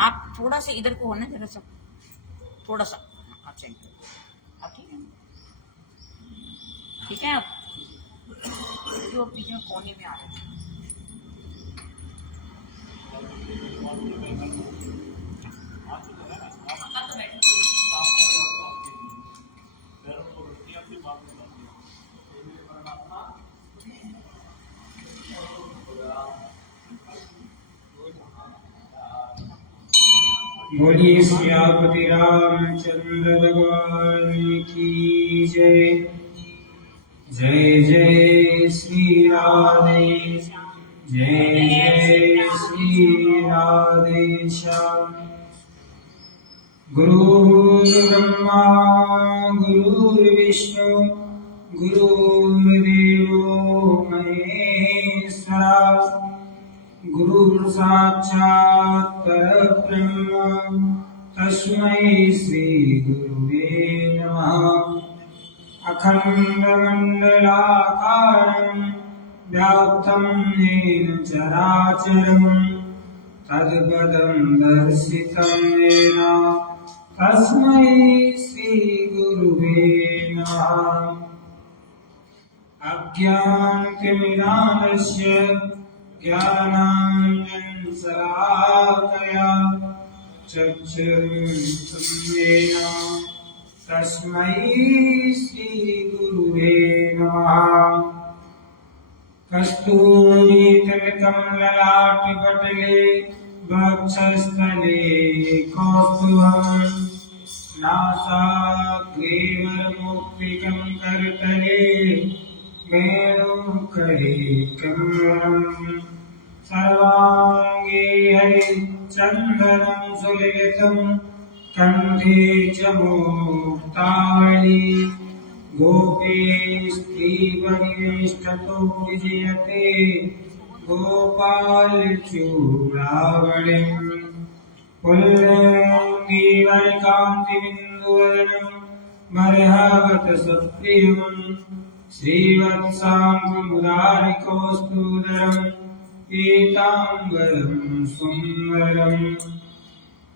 आप थोड़ा सा इधर को होना जरा सा, थोड़ा सा। अच्छा आप ठीक है, ठीक है। आप जो पीछे में कोने में आ रहे हैं, बोलिए सियापति रामचंद्र भगवान की जय। जय जय श्री राधे, जय जय श्री राधे श्याम। गुरुर्ब्रह्मा गुरुर्विष्णु गुरुर्देवो महेश्वरा, गुरु साक्षात् परब्रह्म तस्मै श्री गुरुवे नमः। अखण्डमण्डलाकारं व्याप्तं येन चराचरं तत्पदं दर्शितं येन तस्मै श्री गुरुवे नमः। अज्ञानतिमिरान्धस्य ज्ञानाञ्जनशलाकया चक्षुरुन्मिलितं येन तस्मै श्री गुरुवे नमः। कस्तूरितिलकं ललाटपटले वक्षस्थले कौस्तुभं, नासाग्रेवरमुक्तिकं करतले वेणुकरे कमलं। सर्वाङ्गे हरिचन्दनं सुललितं कण्ठे च मुक्तावली, गोपीस्त्रीपरिवेष्टतो विजयते गोपालचूडामणिम्। पुल्लेन्दीवरकान्तिबिन्दुवदनं मर्हवतसप्रियं, श्रीवत्साङ्गमुदारिकौस्तुदरं पीताम्बरं सुन्दरम्।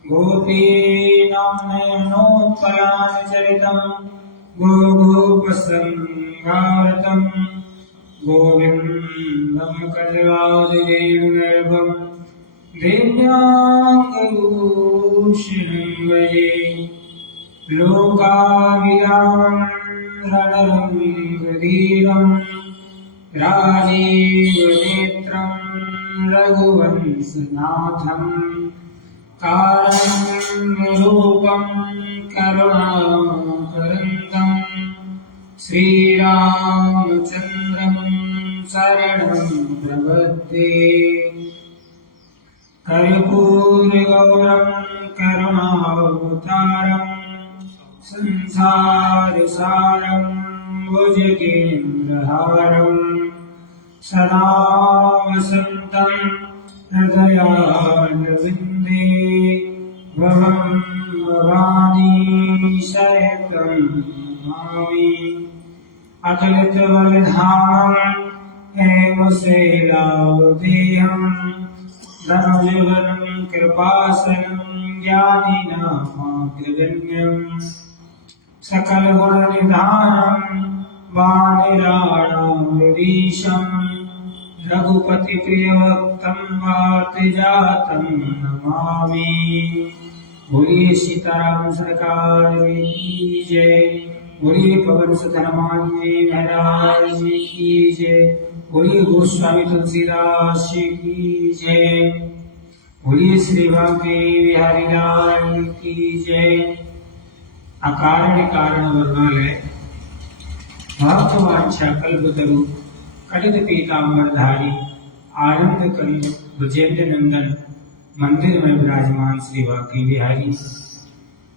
गोपीनां नयनोत्पलाचरितं गोगोपसंहारतं, गोविन्दं कजराजदेवगर्भं दिव्याङ्गभूषणं भजे। लोकाभिरामं रणरङ्गधीरं राजीवनेत्रं रघुवंशनाथं, कारुण्यरूपं करुणाकरन्दं श्रीरामचन्द्रं शरणं प्रपद्ये। कर्पूरगौरं करुणावतारं संसारसारं भुजगेन्द्रहारं, सदा वसन्तं हृदयारविन्दे भवं भवानी शयतं नमामि। अखिलत्वबलधामं हेमशैलावदेहं, धनुजीवनं कृपासनं ज्ञानिनामाग्रगण्यं, सकलगुणनिधानं वाणिराणामरीशं, रघुपतिप्रियभक्तं वातजातं नमामि। बोलिए सीताराम सरकार की जय, बोलिए पवन सुत हनुमान जी महाराज की जय, बोलिए गोस्वामी तुलसीदास जी की जय, बोलिए श्री बांके बिहारी लाल की जय। अकारण कारण वर्णालय भक्तवांछा कल्पतरु कलित पीताम्बरधारी आनंद कंद ब्रजेंद्र नंदन मंदिर में विराजमान श्री बांके बिहारी,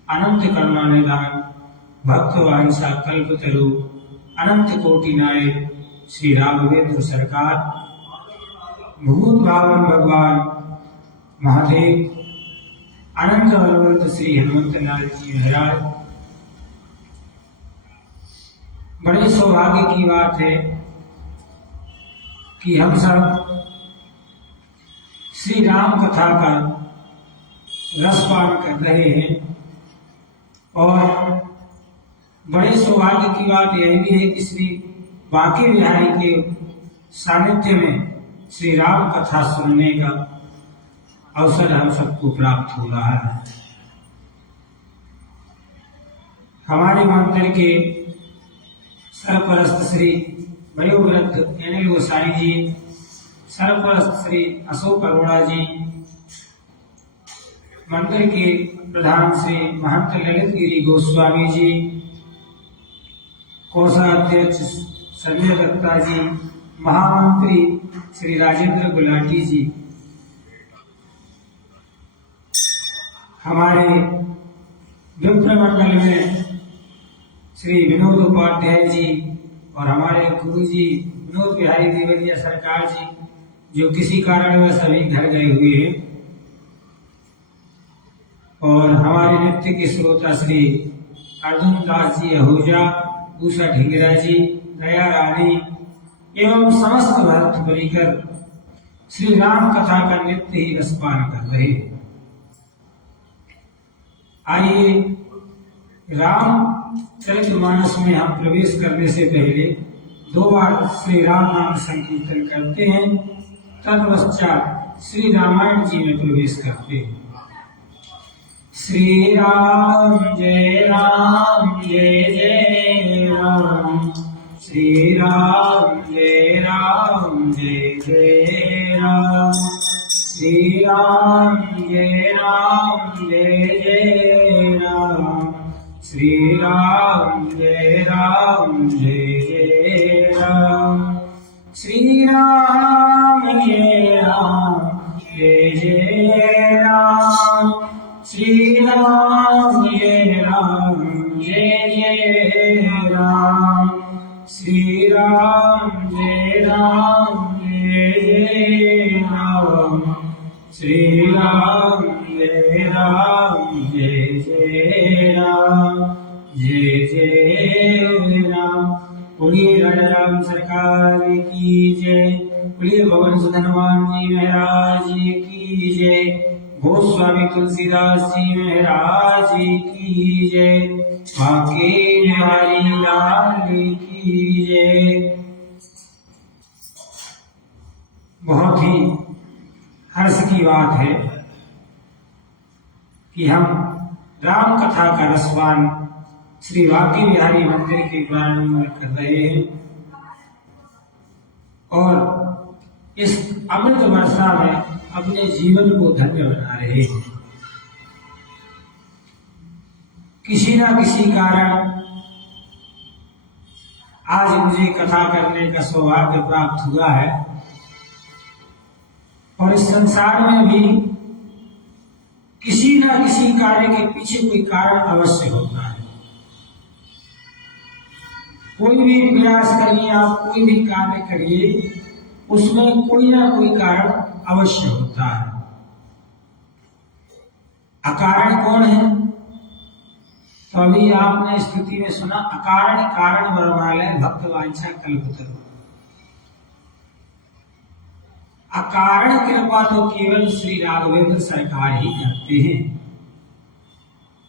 अनंत करुणा निधान भक्तवांछा कल्पतरु अनंत कोटि नायक श्री राघवेंद्र सरकार, भूत भावन भगवान महादेव, अनंत बलवंत श्री हनुमंत लाल जी महाराज। बड़े सौभाग्य की बात है कि हम सब श्री राम कथा का रसपान कर रहे हैं। और बड़े सौभाग्य की बात यह भी है कि श्री बांके बिहारी के सानिध्य में श्री राम कथा सुनने का अवसर हम सबको प्राप्त हो रहा है। हमारे मंदिर के सरपरस्त श्री वयोवृद्ध अनिल गोसाई जी, सरपरस्त श्री अशोक अरोड़ा जी, मंदिर के प्रधान श्री महंत ललित गिरी गोस्वामी जी, कोषाध्यक्ष संजय दत्ता जी, महामंत्री श्री राजेंद्र गुलाटी जी, हमारे विप्र मंडल में श्री विनोद उपाध्याय जी और हमारे गुरु जी विनोद बिहारी देवरिया सरकार जी, जो किसी कारणवश अभी घर गए हुए हैं, और हमारे नृत्य के श्रोता श्री अर्जुन दास जी आहूजा, उषा ढिंगरा जी, दया रानी एवं समस्त भक्त परिकर श्री राम कथा का नित्य ही रसपान कर रहे हैं। आइए राम चरितमानस में हम प्रवेश करने से पहले 2 बार श्री राम नाम संकीर्तन करते हैं, तत्पश्चात श्री रामायण जी में प्रवेश करते हैं। श्री राम जय जय राम, श्री राम जय जय राम, श्री राम जय जय राम, श्री राम जय जय राम, श्री राम जय जय राम, श्री राम जय जय राम, श्री राम जय जय राम, श्री राम जय जय राम, जय जय राम। बोलिए राजा राम सरकार की जय, बोलिए भवन सुधन हनुमान जी महाराज की जय, गोस्वामी तुलसीदास जी महाराज की जय, बांके बिहारी लाल की जय। बहुत ही हर्ष की बात है कि हम राम कथा का रसपान श्री बांके बिहारी मंदिर के प्रांगण में कर रहे हैं, और इस अमृत वर्षा में अपने जीवन को धन्य बना रहे हैं। किसी न किसी कारण आज मुझे कथा करने का सौभाग्य प्राप्त हुआ है, और इस संसार में भी किसी न किसी कार्य के पीछे कोई कारण अवश्य होता है। कोई भी प्रयास करिए, आप कोई भी कार्य करिए, उसमें कोई ना कोई कारण अवश्य होता है। अकारण कौन है? तो अभी आपने स्तुति में सुना, अकारण कारण वर्णालय भक्त वांछा कल्पतरु। अकारण कृपा तो केवल श्री राघवेंद्र सरकार ही करते हैं।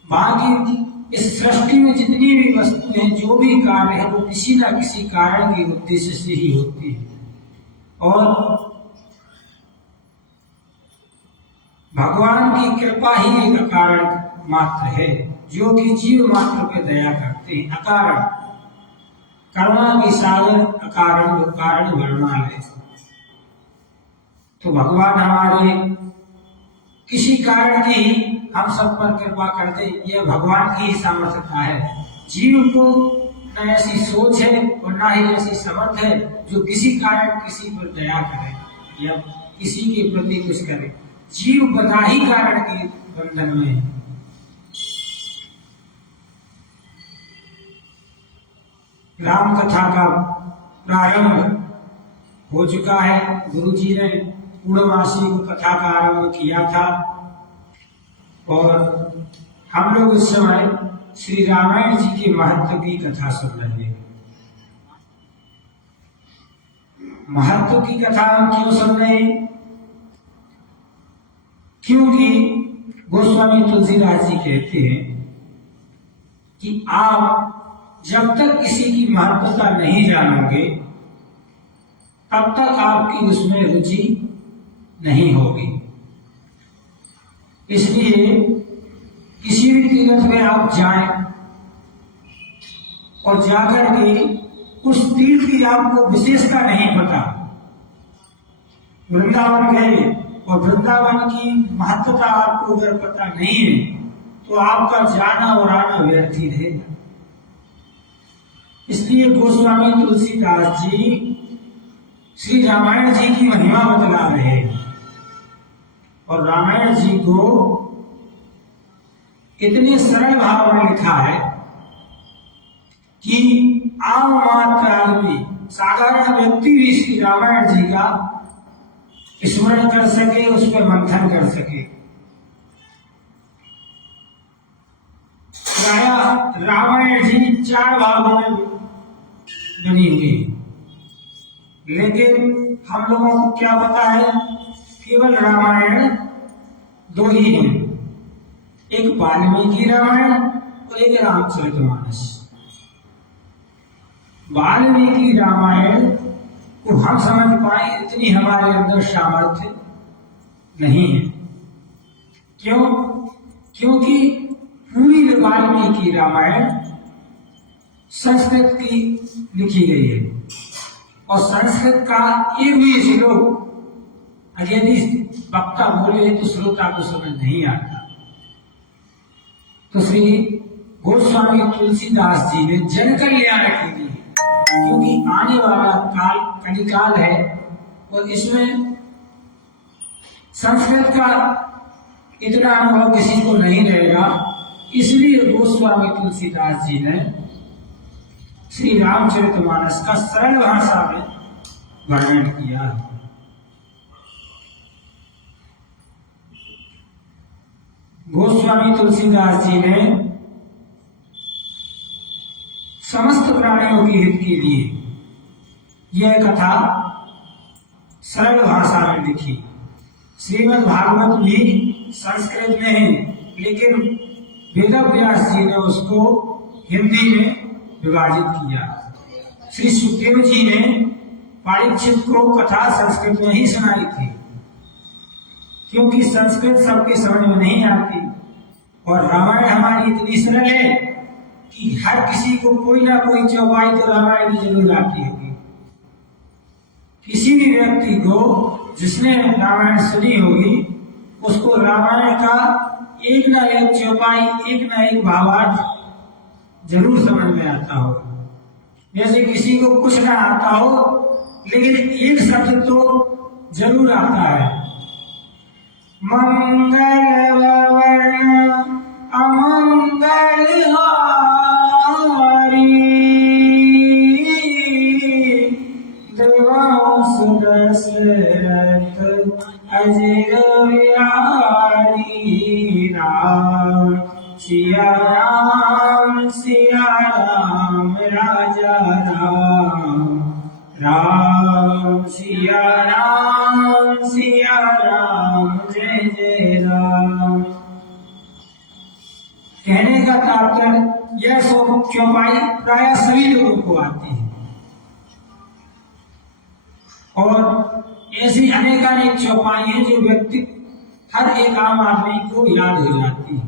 बाकी इस सृष्टि में जितनी भी वस्तु हैं, जो भी कार्य है, वो किसी न किसी कारण के उद्देश्य से ही होती है। और भगवान की कृपा ही एक अकारण मात्र है, जो कि जीव मात्र पे दया करते हैं। अकारण करुणा के सागर, अकारण कारण वर्णालय। तो भगवान हमारे किसी कारण की ही हम सब पर कृपा करते, यह भगवान की ही सामर्थ्यता है। जीव को न ऐसी सोच है और न ही ऐसी समर्थ है जो किसी कारण किसी पर दया करे या किसी के प्रति कुछ करे। जीव बता ही कारण के बंधन में है। राम कथा का प्रारंभ हो चुका है। गुरु जी ने पूर्णमासी को कथा का आरंभ किया था, और हम लोग इस समय श्री रामायण जी के महत्व की कथा सुन रहे हैं। महत्व की कथा हम क्यों सुन रहे हैं? क्योंकि गोस्वामी तुलसीदास जी कहते हैं कि आप जब तक किसी की महत्वता नहीं जानोगे तब तक आपकी उसमें रुचि नहीं होगी। इसलिए किसी भी तीर्थ में आप जाएं और जाकर के उस तीर्थ की आपको विशेषता नहीं पता, वृंदावन गए और वृंदावन की महत्वता आपको अगर पता नहीं है तो आपका जाना और आना व्यर्थ ही रहेगा। इसलिए गोस्वामी तुलसीदास जी श्री रामायण जी की महिमा बतला रहे हैं और रामायण जी को इतने सरल भाव में लिखा है कि आम मात्र आदमी, साधारण व्यक्ति भी श्री रामायण जी का स्मरण कर सके, उस पर मंथन कर सके। प्रायः रामायण जी 4 भागों में बनी हुई, लेकिन हम लोगों को क्या पता है, केवल रामायण 2 ही हैं, एक वाल्मीकि रामायण और एक रामचरितमानस। वाल्मीकि रामायण को हम समझ पाए इतनी हमारे अंदर सामर्थ्य नहीं है। क्यों? क्योंकि पूरी वाल्मीकि रामायण संस्कृत की लिखी गई है और संस्कृत का एक भी श्लोक यदि वक्ता बोले तो श्रोता को समझ नहीं आता। तो श्री गोस्वामी तुलसीदास जी ने जन कल्याण के लिए, क्योंकि आने वाला काल कलिकाल है और इसमें संस्कृत का इतना अनुभव किसी को नहीं रहेगा, इसलिए गोस्वामी तुलसीदास जी ने श्री रामचरितमानस का सरल भाषा में वर्णन किया है। गोस्वामी तुलसीदास जी ने समस्त प्राणियों के हित के लिए यह कथा सरल भाषा में लिखी। श्रीमद् भागवत भी संस्कृत में है, लेकिन वेदव्यास जी ने उसको हिंदी में विभाजित किया। श्री सुखदेव जी ने परीक्षित को कथा संस्कृत में ही सुनाई थी, क्योंकि संस्कृत सबके समझ में नहीं आती और रामायण हमारी इतनी सरल है कि हर किसी को कोई ना कोई चौपाई तो रामायण की जरूर आती होगी। किसी भी व्यक्ति को जिसने रामायण सुनी होगी उसको रामायण का एक ना एक चौपाई, एक ना एक भावार्थ जरूर समझ में आता हो। जैसे किसी को कुछ ना आता हो लेकिन एक शब्द तो जरूर आता है, मंगल वर्ण अमंगल हारी देवांश दशरथ अजर बिहारी राम सिया राम राजा राम राम सिया राम जय जय राम। कहने का तात्पर्य यह चौपाई प्राय सभी लोगों को आती है और ऐसी अनेकानेक चौपाई हैं जो व्यक्ति हर एक आम आदमी को याद हो जाती है।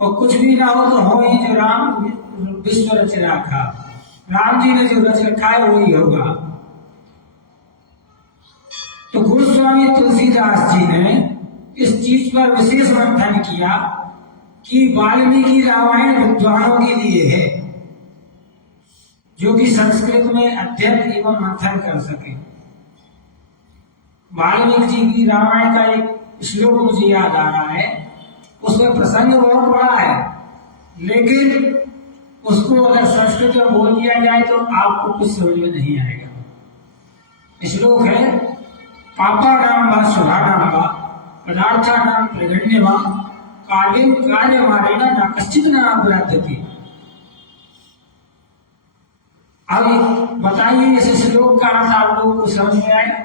और कुछ भी ना हो तो हो ही जो राम विश्व रच रखा, राम जी ने जो रच रखा है वही होगा। तो गोस्वामी तुलसीदास जी ने इस चीज पर विशेष मंथन किया कि वाल्मीकि रामायण विद्वानों के लिए है, जो कि संस्कृत में अध्ययन एवं मंथन कर सके। वाल्मीकि जी की रामायण का एक श्लोक मुझे याद आ रहा है, उसमें प्रसंग बहुत बड़ा है, लेकिन उसको अगर संस्कृत में बोल दिया जाए तो आपको कुछ समझ में नहीं आएगा। श्लोक है, पापा नाम व स्वधा नाम व पदार्था नाम प्रगण्य व कार्य कार्य मारेना न कश्चित न अपराधति। अब बताइए इस श्लोक का अर्थ आप लोगों को समझ में आया?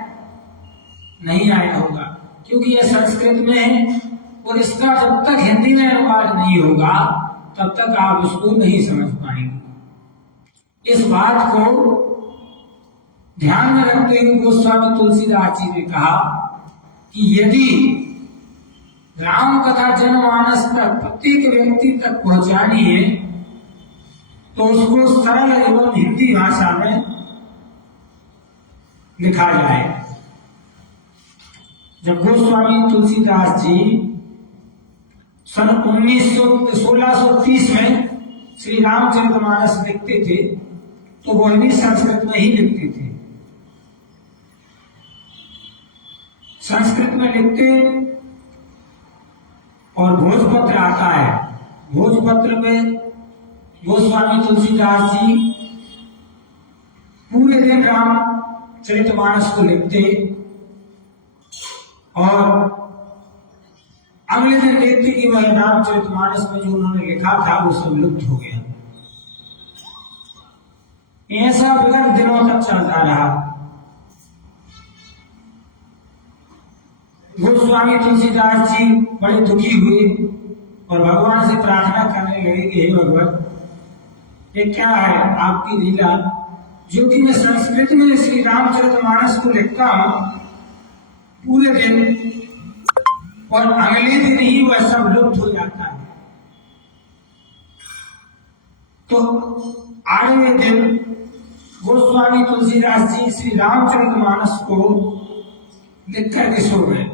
नहीं आया होगा, क्योंकि यह संस्कृत में है और इसका जब तक हिंदी में अनुवाद नहीं होगा तब तक आप उसको नहीं समझ पाएंगे। इस बात को ध्यान में रखते हुए गोस्वामी तुलसीदास जी ने कहा कि यदि राम कथा जनमानस तक प्रत्येक व्यक्ति तक पहुंचानी है तो उसको सरल एवं हिंदी भाषा में लिखा जाए। जब गोस्वामी तुलसीदास जी सन 1630 में श्री रामचरितमानस लिखते थे तो वह भी संस्कृत में ही लिखते थे। संस्कृत में लिखते और भोजपत्र आता है। भोजपत्र में गोस्वामी तुलसीदास जी पूरे दिन रामचरितमानस को लिखते और अगले दिन देखते कि वह रामचरितमानस में जो उन्होंने लिखा था वो सब लुप्त हो गया। ऐसा विगत दिनों तक चलता रहा। गोस्वामी तुलसीदास जी बड़े दुखी हुए और भगवान से प्रार्थना करने लगे कि हे भगवान, ये क्या है आपकी लीला, जो कि मैं संस्कृत में श्री रामचरितमानस को लिखता हूं पूरे दिन और अगले दिन ही वह सब लुप्त हो जाता है। तो आठवें दिन गोस्वामी तुलसीदास जी श्री रामचरितमानस को लिख करके सो गए।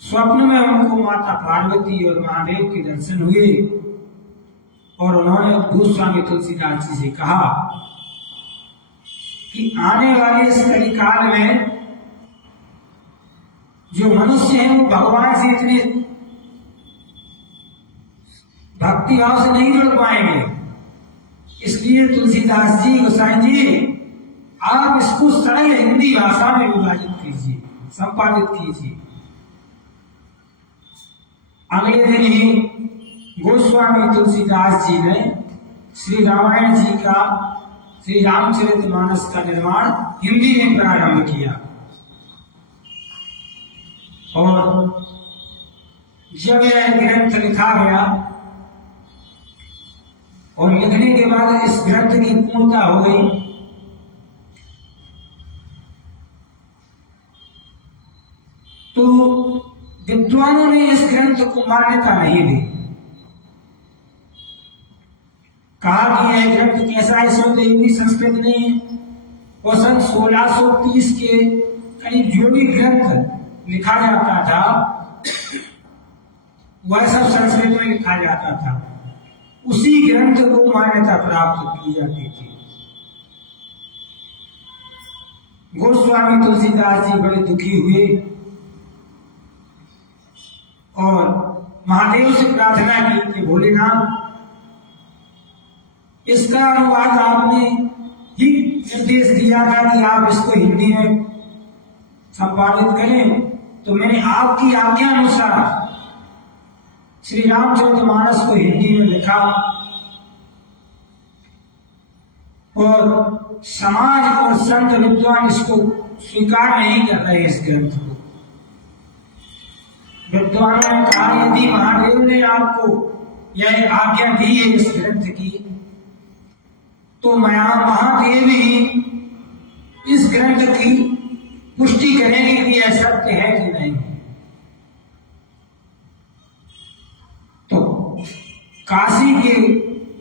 स्वप्न में उनको माता पार्वती और महादेव के दर्शन हुए और उन्होंने गोस्वामी तुलसीदास जी से कहा कि आने वाले इस कलिकाल में जो मनुष्य हैं वो भगवान से इतने भक्ति भाव से नहीं जुड़ पाएंगे। इसलिए तुलसीदास जी, गोसाई जी, आप इसको सरल हिंदी भाषा में विभाजित कीजिए, संपादित कीजिए। अगले दिन ही गोस्वामी तुलसीदास जी ने श्री रामायण जी का, श्री रामचरितमानस का निर्माण हिंदी में प्रारंभ किया और जब यह ग्रंथ लिखा गया और लिखने के बाद इस ग्रंथ की पूर्णता हो गई तो विद्वानों ने इस ग्रंथ को मान्यता नहीं दी। कहा कि यह ग्रंथ कैसा है, सौदेवी संस्कृत नहीं है। और सन 1630 के करीब जो भी ग्रंथ लिखा जाता था वह सब संस्कृत में लिखा जाता था। उसी ग्रंथ को मान्यता प्राप्त की जाती थी। गोस्वामी तुलसीदास जी बड़े दुखी हुए और महादेव से प्रार्थना की कि भोलेनाथ, इसका अनुवाद आपने ही निर्देश दिया था कि आप इसको हिंदी में संपादित करें, तो मैंने आपकी आज्ञा अनुसार श्री रामचरितमानस को हिंदी में लिखा और समाज और संत विद्वान इसको स्वीकार नहीं कर रहे इस ग्रंथ को। विद्वानों ने कहा यदि महादेव ने आपको यह आज्ञा दी है इस ग्रंथ की तो महादेव ही इस ग्रंथ की पुष्टि करेंगे कि यह सत्य है कि नहीं। तो काशी के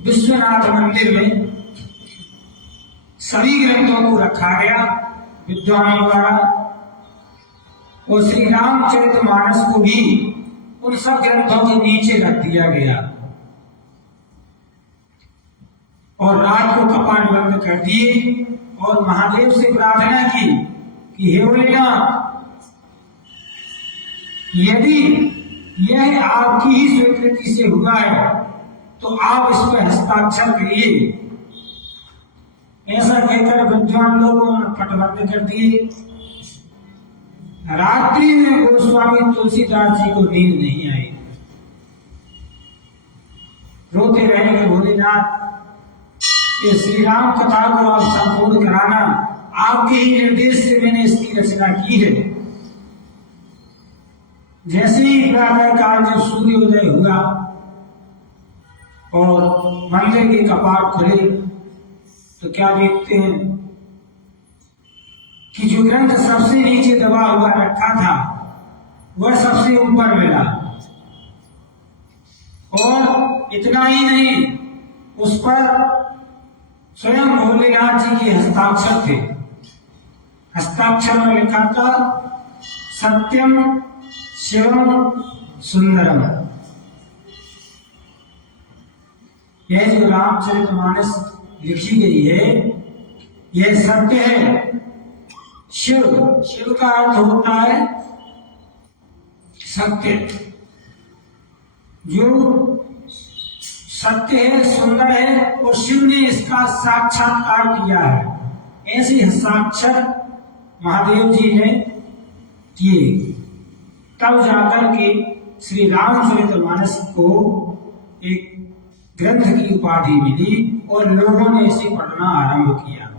विश्वनाथ मंदिर में सभी ग्रंथों को रखा गया विद्वानों द्वारा और श्री रामचरितमानस को भी उन सब ग्रंथों के नीचे रख दिया गया और रात को कपाट बंद कर दिए और महादेव से प्रार्थना की कि हे भोलेनाथ, यदि यह आपकी ही स्वीकृति से हुआ है तो आप इस पर हस्ताक्षर करिए। ऐसा कहकर विद्वान लोगों ने पट बंद कर दिए। रात्रि में गोस्वामी तुलसीदास जी को नींद नहीं आई। रोते रहे कि भोलेनाथ, ये श्री राम कथा को आप संपूर्ण कराना, आपके ही निर्देश से मैंने इसकी रचना की है। जैसे ही प्रातः काल जब सूर्योदय हुआ और मंदिर के कपाट खुले तो क्या देखते हैं कि जो ग्रंथ सबसे नीचे दबा हुआ रखा था वह सबसे ऊपर मिला। और इतना ही नहीं, उस पर स्वयं भोलेनाथ जी के हस्ताक्षर थे। हस्ताक्षर में लिखा था सत्यम शिवम सुंदरम। यह जो रामचरितमानस लिखी गई है यह सत्य है। शिव, शिव का अर्थ होता है सत्य। जो सत्य है, सुंदर है, और शिव ने इसका साक्षात्कार किया है। ऐसे हस्ताक्षर महादेव जी ने किए, तब जाकर के श्री रामचरितमानस को एक ग्रंथ की उपाधि मिली और लोगों ने इसे पढ़ना आरंभ किया।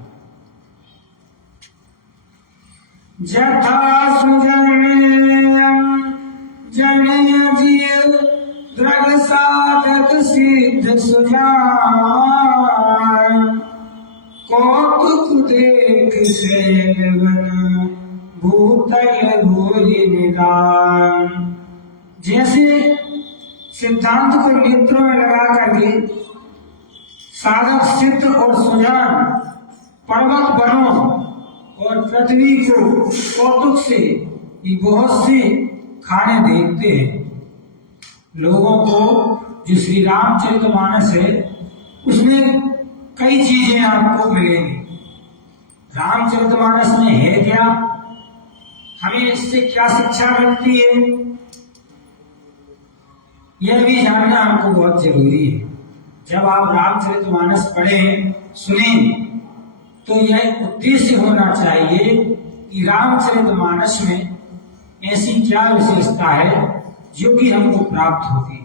जथा सुजन्यं जन्य जीव दृढ़ साधक सिद्ध सुजान, कौतुक देख शैलवन भूतल भूरि निदान। जैसे सिद्धांत को नेत्रों में लगा करके साधक सिद्ध और सुजान पर्वत वनों और पृथ्वी को कौतुक से बहुत से खाने देखते हैं। लोगों को जो श्री रामचरितमानस है उसमें कई चीजें आपको मिलेंगी। रामचरितमानस में है क्या, हमें इससे क्या शिक्षा मिलती है, यह भी जानना हमको बहुत जरूरी है। जब आप रामचरितमानस पढ़ें सुनें तो यह उद्देश्य होना चाहिए कि रामचरितमानस में ऐसी क्या विशेषता है जो कि हमको प्राप्त होती है।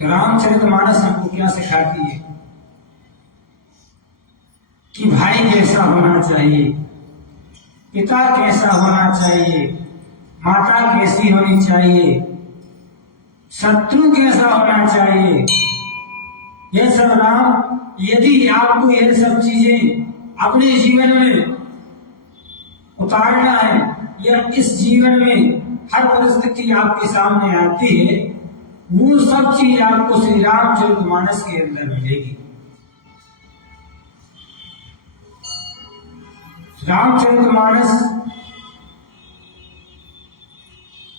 तो रामचरितमानस हमको क्या सिखाती है कि भाई कैसा होना चाहिए, पिता कैसा होना चाहिए, माता कैसी होनी चाहिए, शत्रु कैसा होना चाहिए। यह सब राम, यदि आपको यह सब चीजें अपने जीवन में उतारना है या इस जीवन में हर परिस्थिति आपके सामने आती है, वो सब चीज आपको श्री रामचरितमानस के अंदर मिलेगी। रामचरितमानस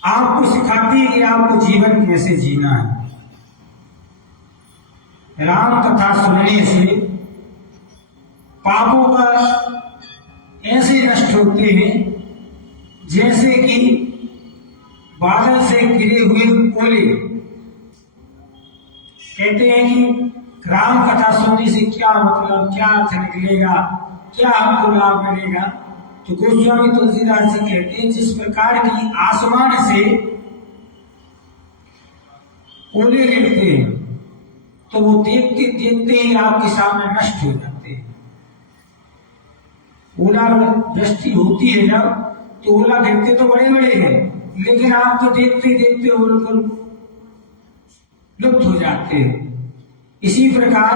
आपको सिखाती है कि आपको जीवन कैसे जीना है। राम कथा सुनने से पापों पर ऐसे नष्ट होते हैं जैसे कि बादल से गिरे हुए ओले। कहते हैं कि राम कथा सुनने से क्या मतलब, क्या अर्थ निकलेगा, क्या हमको लाभ मिलेगा। तो गोस्वामी तुलसीदास जी कहते हैं जिस प्रकार की आसमान से ओले गिरते हैं तो वो देखते देखते ही आपके सामने नष्ट हो जाते हैं। ओला दृष्टि होती है जब, तो ओला गिरते तो बड़े बड़े हैं, लेकिन आप तो देखते देखते वो बिल्कुल लुप्त हो जाते हैं। इसी प्रकार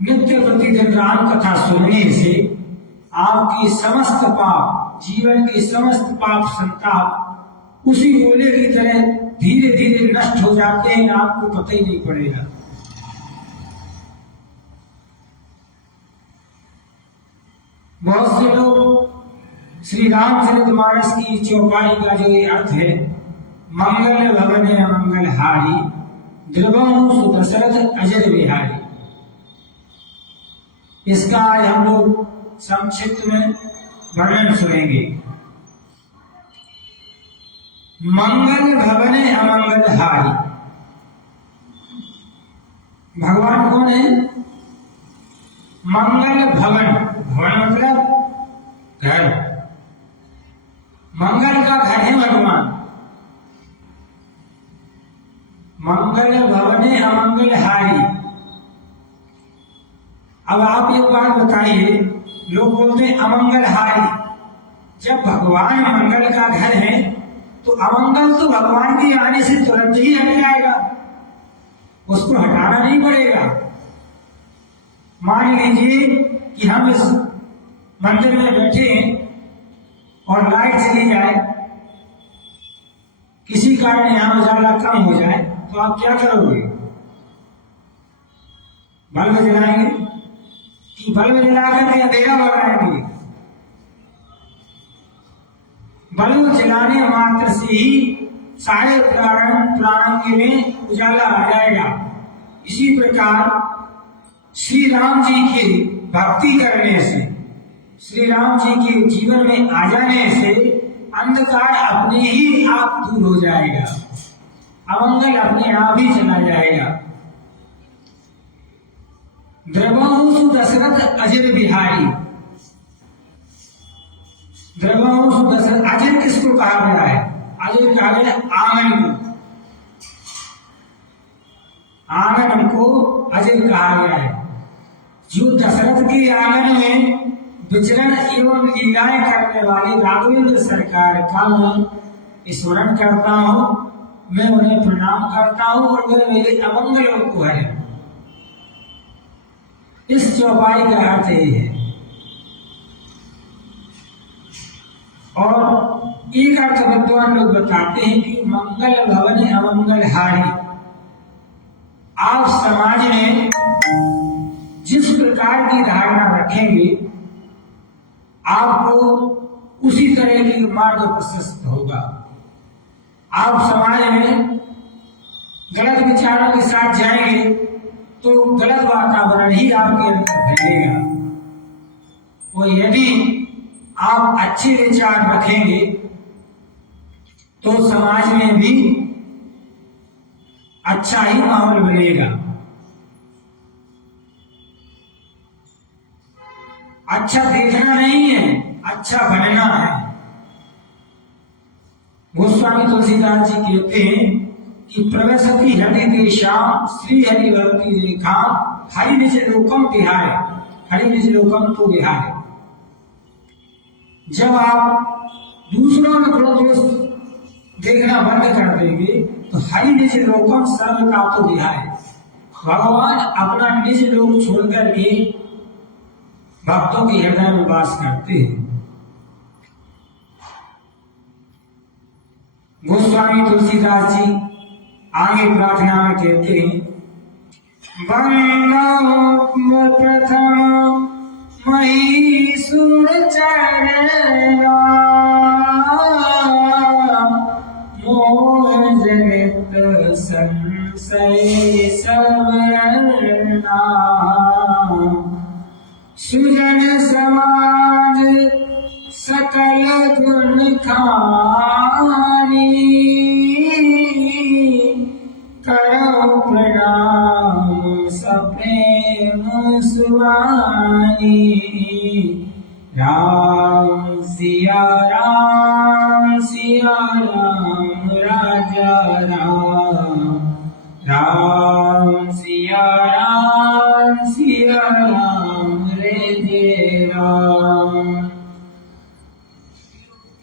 नित्य प्रतिदिन राम कथा सुनने से आपके समस्त पाप, जीवन के समस्त पाप संताप उसी ओले की तरह धीरे धीरे नष्ट हो जाते हैं, आपको पता ही नहीं पड़ेगा। बहुत से लोग श्री रामचरितमानस की चौपाई का जो ये अर्थ है, मंगल भवने अमंगल हारी द्रवहु सुदशरथ अजर बिहारी, इसका आज हम लोग संक्षिप्त में वर्णन सुनेंगे। मंगल भवने अमंगल हारी, भगवान कौन है? मंगल भवन, भवन मतलब घर, मंगल का घर है भगवान। मंगल भवने अमंगल हारी। अब आप एक बात बताइए, लोग बोलते हैं अमंगल हारी, जब भगवान मंगल का घर है अमंगल तो भगवान के आने से तुरंत ही हट जाएगा, उसको हटाना नहीं पड़ेगा। मान लीजिए कि हम इस मंदिर में बैठे हैं और लाइट चली जाए, किसी कारण यहां उजाला कम हो जाए, तो आप क्या करोगे? बल्ब जलाएंगे कि बल्ब जलाकर के अंधेरा भगाएंगे? बल्ब जलाने मात्र से ही सारे प्रारंभ में उजाला आ जाएगा। इसी प्रकार श्री राम जी की भक्ति करने से, श्री राम जी के जीवन में आ जाने से अंधकार अपने ही आप दूर हो जाएगा, अमंगल अपने आप ही चला जाएगा। द्रवंशु दशरथ अजर बिहारी, द्रवंशु दशरथ, अजर किसको कहा गया है? अजर कहा गया आंगन को, आंगन को अजर कहा गया है। जो दशरथ के आंगन में विचरण एवं लीलाएं करने वाली राघवेंद्र सरकार का मैं स्मरण करता हूँ, मैं उन्हें प्रणाम करता हूँ और वे मेरे अमंगलों को है। इस चौपाई का अर्थ ये है। और एक अर्थ विद्वान लोग बताते हैं कि मंगल भवन अमंगल हारी। आप समाज में जिस प्रकार की धारणा रखेंगे आपको उसी तरह की मार्ग प्रशस्त होगा। आप समाज में गलत विचारों के साथ जाएंगे तो गलत वातावरण ही आपके अंदर फैलेगा। और यदि आप अच्छे विचार रखेंगे तो समाज में भी अच्छा ही माहौल बनेगा। अच्छा देखना नहीं है, अच्छा बनना है। गोस्वामी तुलसीदास जी कहते हैं कि प्रवेशति हरि देशाम श्री हरि भक्ति रेखा हरि निज लोकम विहाय, हरि निज लोकम तो विहाय। जब आप दूसरों में गुण दोष देखना बंद कर देंगे तो हरि निज लोकम सर्व का तो विहाय, भगवान अपना निज लोक छोड़ करके भक्तों के हृदय में वास करते हैं। गोस्वामी तुलसीदास जी आगे प्रार्थना में कहते हैं, वंदो प्रथम महीसुर चरणा मोह जनित संशय सवरना सुजन समाज सकल गुण खानी करो प्रणाम सप्रेम सुहानी। राम सिया राम राजा राम, राम सिया राम रे जय राम।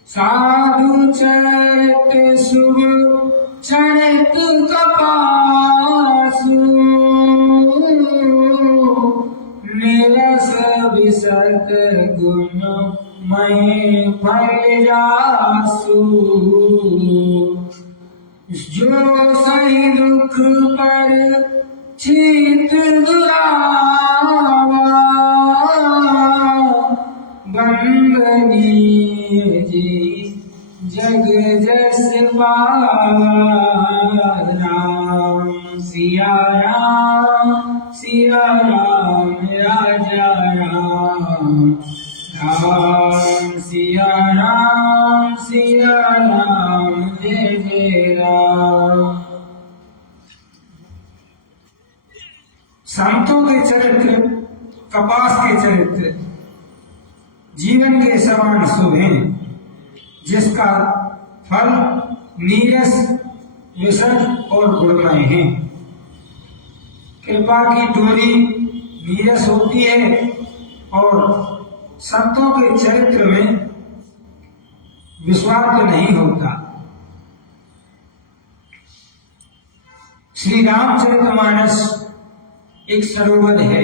साधु चरित शुभ चरित कपासु निरस विसत गुण मैं फल जासु। जो सही दुख पर चित दुरावा बंदनीय जी जग जस पावा। राम सिया राम राजा राम, राम सिया राम जय जय राम। संतों के चरित्र कपास के चरित्र जीवन के समान शुभ हैं, जिसका फल नीरस विशद और गुणमय है। कृपा की डोरी नीरस होती है और संतों के चरित्र में विश्वास नहीं होता। श्री रामचरितमानस एक सरोवर है।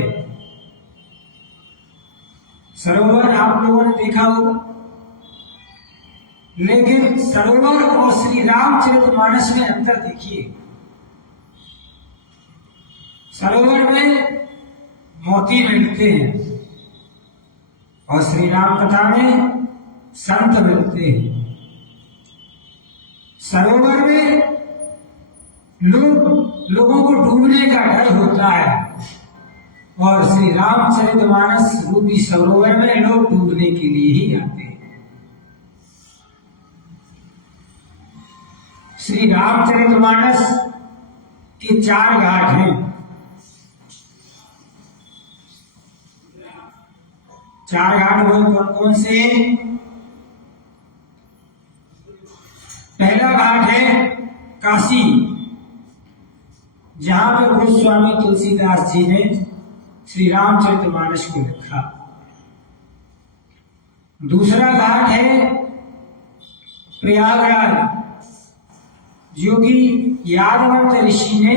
सरोवर आप लोगों ने देखा होगा, लेकिन सरोवर और श्री रामचरितमानस में अंतर देखिए। सरोवर में मोती मिलते हैं और श्री राम कथा में संत मिलते हैं। सरोवर में लोगों को डूबने का डर होता है और श्री रामचरितमानस रूपी सरोवर में लोग डूबने के लिए ही आते हैं। श्री रामचरितमानस के 4 घाट हैं। 4 घाट वो कौन कौन से हैं? पहला घाट है काशी, जहां पर गोस्वामी तुलसीदास जी ने श्री रामचरितमानस को लिखा। दूसरा घाट है प्रयागराज, जो कि यादवंत ऋषि ने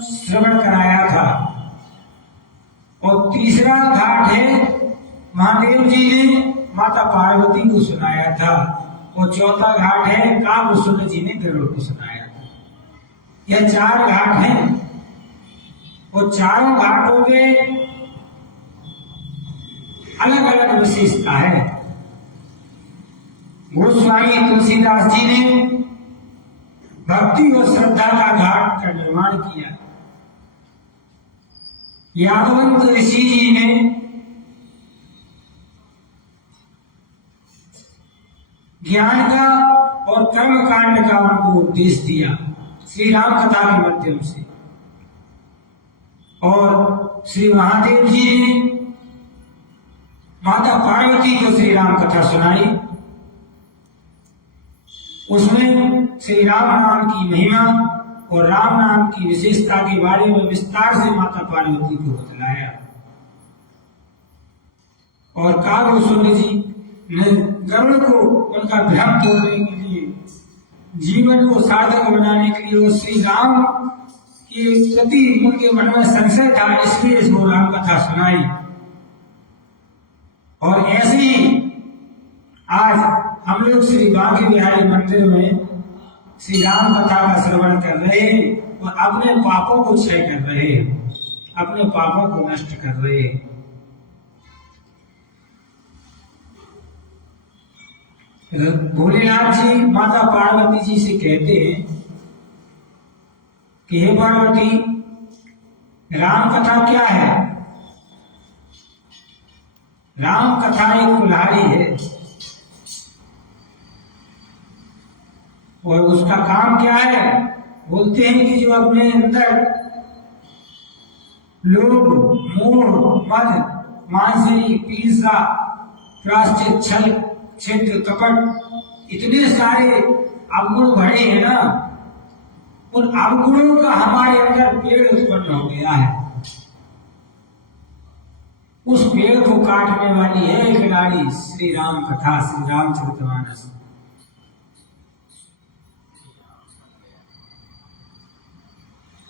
श्रवण कराया था। और तीसरा घाट है महादेव जी ने माता पार्वती को सुनाया था। और चौथा घाट है काव्यसुत जी ने गरुड़ को सुनाया था। यह 4 घाट हैं और चारों घाटों के अलग अलग विशेषता है। गोस्वामी तुलसीदास जी ने भक्ति और श्रद्धा का घाट का निर्माण किया। यादवंत ऋषि जी ने ज्ञान का और कर्म कांड का उनको उपदेश दिया श्री राम कथा के माध्यम से। और श्री महादेव जी ने माता पार्वती को श्री राम कथा सुनाई। उसमें श्री राम नाम की महिमा और राम नाम की विशेषता के बारे में विस्तार से माता पार्वती को बतलाया। और काव्यसुत जी ने गरुड़ को उनका भ्रम तोड़ने के लिए, जीवन को सार्थक बनाने के लिए, और श्री राम के प्रति उनके मन में संशय था, इसलिए इसको राम कथा सुनाई। और ऐसे ही आज हम लोग श्री बांके बिहारी मंदिर में श्री राम कथा का श्रवण कर रहे हैं और अपने पापों को क्षय कर रहे हैं, अपने पापों को नष्ट कर रहे हैं। भोलेनाथ जी माता पार्वती जी से कहते हैं कि हे पार्वती, राम कथा क्या है? राम कथा एक कुल्हाड़ी है और उसका काम क्या है? बोलते हैं कि जो अपने अंदर लोभ, मोह, मद, मांसरी, ईर्ष्या, प्रायश्चित, छल, छिद्र, कपट, इतने सारे अवगुण भरे हैं ना, उन अवगुणों का हमारे अंदर पेड़ उत्पन्न हो गया है। उस पेड़ को काटने वाली है एक नारी, श्री राम कथा, श्री रामचरितमानस।